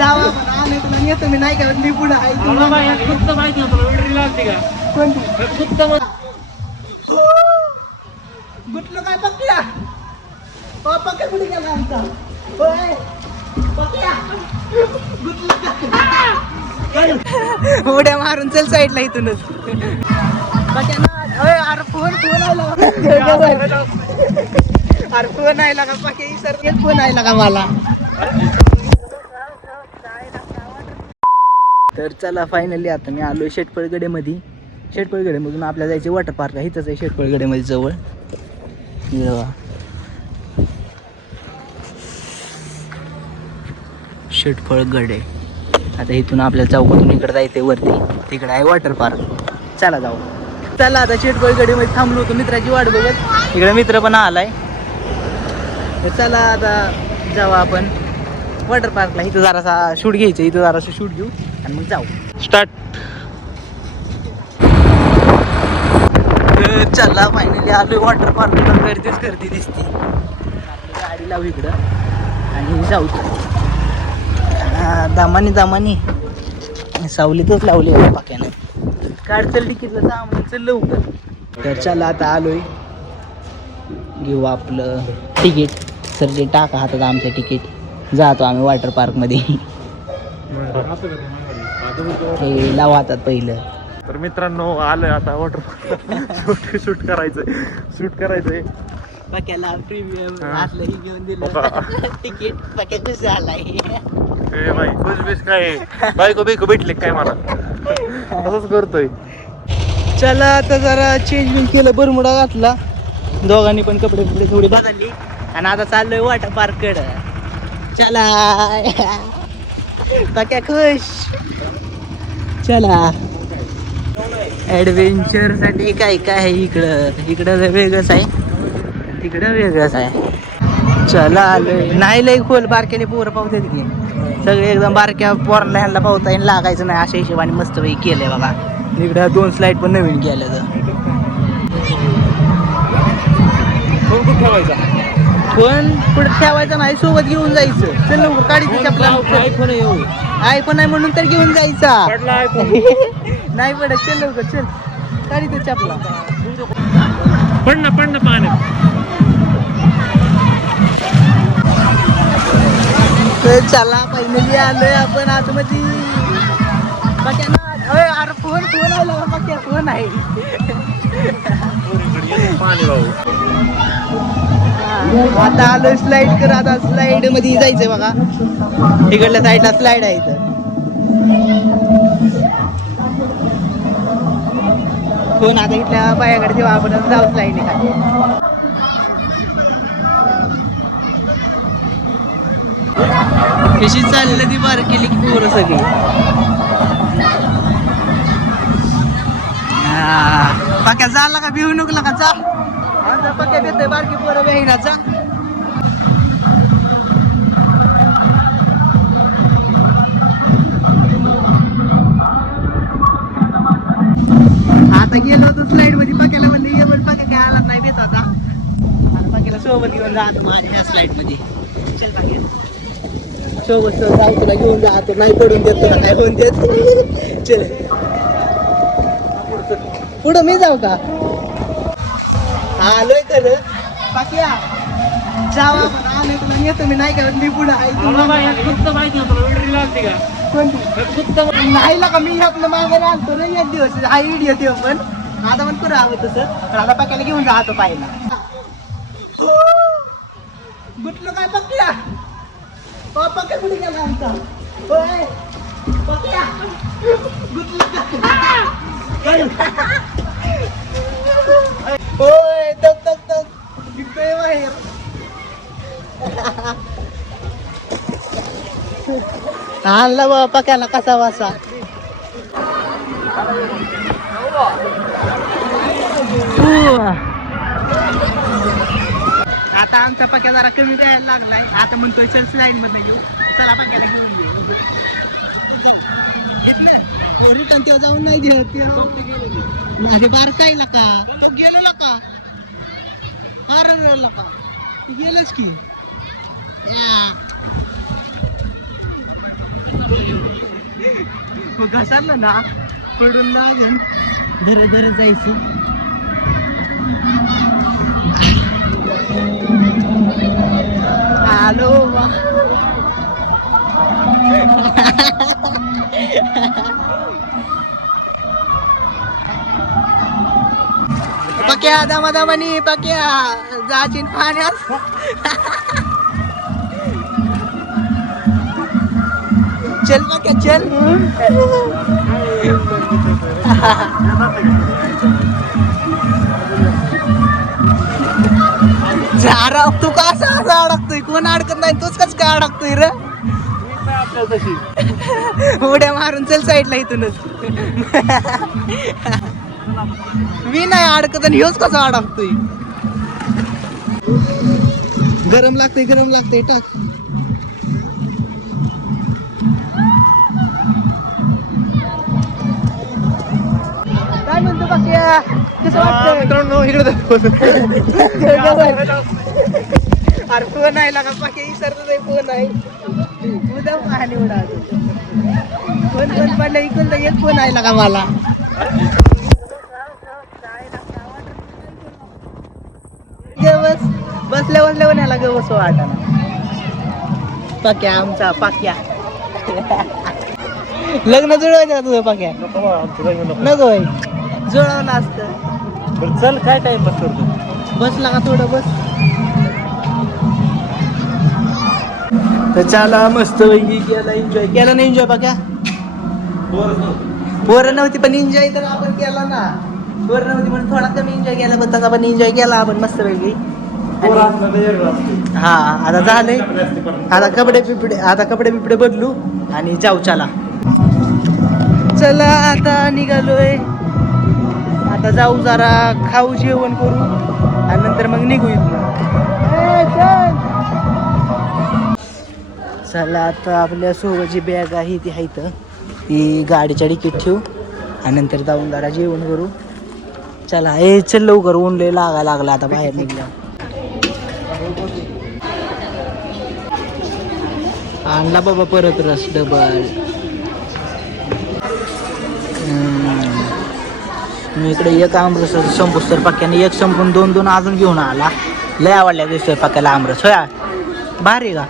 जावा आले तुला येतो मी नाही का मी पुढे आहे माहिती लागते का कोणती गुटलं काय पक्या पक्या कुठे गेला आमचा होय पक्या गुटलं उड्या मारून चल साईडला इथूनच पक्या ना अरे फोन आला अरे फोन आला का पक्या सर फोन आला का मला तर चला फायनली आता मी आलोय शेटपळगडेमध्ये शेटपळगडेमधून आपल्याला जायचे वॉटर पार्क आहे इथंच आहे शेटपळगडेमध्ये जवळ शेटपळगडे आता इथून आपल्याला चौकातून इकडे जायचंय वरती तिकडे आहे वॉटर पार्क चला जाऊ चला आता शेटपळगडेमध्ये थांबलो होतो मित्राची वाट बघत इकडे मित्र पण आलाय तर चला आता जाऊ आपण वॉटर पार्कला इथं जरासा शूट घ्यायचं इथं जरासा शूट घेऊ आणि मग जाऊ स्टार्ट. चला फायनली आलोय वॉटर पार्कला गर्दी दिसते गाडी लावू इकडं आणि जाऊ दामानी सावलीतच लावली पाक्यानं काढचल तिकीटला जा चल लवकर तर चला आता आलोय घेऊ आपलं तिकीट सर जे टाका हातात आमचं तिकीट जातो आम्ही वॉटर पार्कमध्ये हे लावा हातात पहिलं तर मित्रांनो आलं आता वॉटर शूट करायचंय पक्याला प्रीमियम असलं ही घेऊन दिलं तिकीट पक्या खुश झालाय ए बाई खुश काय बायको भेटले काय मला असंच करतोय. चला आता जरा चेंज केलं बरमुडा घातला दोघांनी पण कपडे थोडी बदलली आणि आता चाललोय वॉटर पार्क कडं चला पक्या खुश चला ॲडव्हेंचर साठी काय आहे इकडं वेगळंच आहे तिकडं वेगळंच आहे चला आलोय नाही लय खोल बारक्याने पोरं पावतात की सगळे एकदम बारक्या पोरांना ह्यांना पावता येईल लागायचं नाही अशा हिशोबाने मस्त पैकी केलंय बघा इकडं 2 स्लाईड पण नवीन केलं फोन ठेवायचा फोन पुढे ठेवायचा नाही सोबत घेऊन जायचं चल लवकर काढीचं चपला आयफोन आहे म्हणून तर घेऊन जायचा नाही पडत चल लवकर चल काढीचं चपला पड ना पाण्यात तर चला फायनली आलोय आपण आतमध्ये अरे फोन आला पक्या फोन आहे आता आलोय स्लाइड कर आता स्लाइड मध्ये जायचंय बघा इकडल्या साईडला स्लाइड आहे इथं फोन आता इथल्या बायाकडे जेव्हा आपण जाऊ स्लाइड खाली कशी चालली ती बार केली की पोरं सगळी पक्या झाला का भिवू नको का जा पक्या भेटतोय बारकी पोरं बेहिना जा आता गेलो होतो स्लाइड मध्ये पक्याला म्हणले ये पण पक्या काय आला नाही भेट आता पक्याला सोबत घेऊन जा माझ्या स्लाइड मध्ये चल पक्या सोबत जाऊ तुला घेऊन जा आता नाही पडून देत तुला काय होऊन देत चल पुढं मी जाऊ का आलोय तर पक्या जावा आलोय तुला येतो मी नाही का मी पुढं आहे माहिती लागते का कोणती नाही का मी आपलं मागे आणतो ना एक दिवस हा व्हिडिओ देऊ पण आता पण करू हवं तसं पण आता पक्याला घेऊन जातो पाहिला गुटलं काय पक्या पक्या कुठे गेला आमचा होय पक्या गुटलं होय तक इकडे बाहेर आणला बाबा पक्याला कसा वासा आता आमचा पक्या जरा कमी द्यायला लागलाय आता म्हणतोय चल स्लाईड मध्ये घेऊ चला पक्याला घेऊन घेऊ रिटर्न तेव्हा जाऊन नाही घेत माझे बार काय का तो गेलेला का अरे का तू गेलच की मग घसरलं ना पडून लागेल. धर धर जायचं. हॅलो पक्या दमादमानी पक्या जाचीन पाण्यात. चल पक्या चल. झारा तू कसा असा अडकतोय? कोण अडकत नाही, तूच कस काय अडकतोय रे? उड्या मारून चल साईडला इथूनच. मी नाही अडकत आणि ह्योच कसा अडकतोय? गरम लागतंय टाक. काय म्हणतो बाकी? कसं वाटतं मित्रांनो इकडे अरे फोन आहे का बाकी? विसरतो फोन आहे. उद्या पाहणे उडा फोन पडला इकडून एक फोन आहे का मला. बसल्या बसल्या ग बसू वाटाना. पाक्या आमचा पाक्या. लग्न जुळवायचं का तुझं पाक्या? नको होय, जुळवलं असतं. चल काय टाइमपास करतो. बसला का थोडं बस. तर चला मस्त पैकी केला एन्जॉय. केला ना एन्जॉय पाक्या? पोरं नव्हती पण एन्जॉय तर आपण केला ना. पोरं नव्हती म्हणून थोडा कमी एन्जॉय केला, पण तसा पण एन्जॉय केला आपण मस्त पैकी. हा आता झालंय. आता कपडे बिपडे बदलू आणि जाऊ. चला आता निघालोय. आता जाऊ जरा खाऊ जेवण करू आणि नंतर मग निघू इथून. चला आता आपल्या सोबत जी बॅग आहे ती आहे तर ती गाडीच्या डिकीत ठेवू आणि नंतर जाऊन जरा जेवण करू. चला चल लवकर, ऊन लय लागायला लागला आता बाहेर निघल्या. आणला बाबा परत रस डबल. मी इकडे एक आमरस संपूस तर पक्क्याने एक संपून दोन अजून घेऊन आला. लय आवडल्या दिसतोय पक्क्याला आमरस. होया भारी का?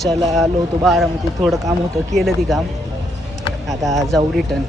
चला आलो होतो बारामती. थोडं काम होतं, केलं ती काम. आता जाऊ रिटर्न.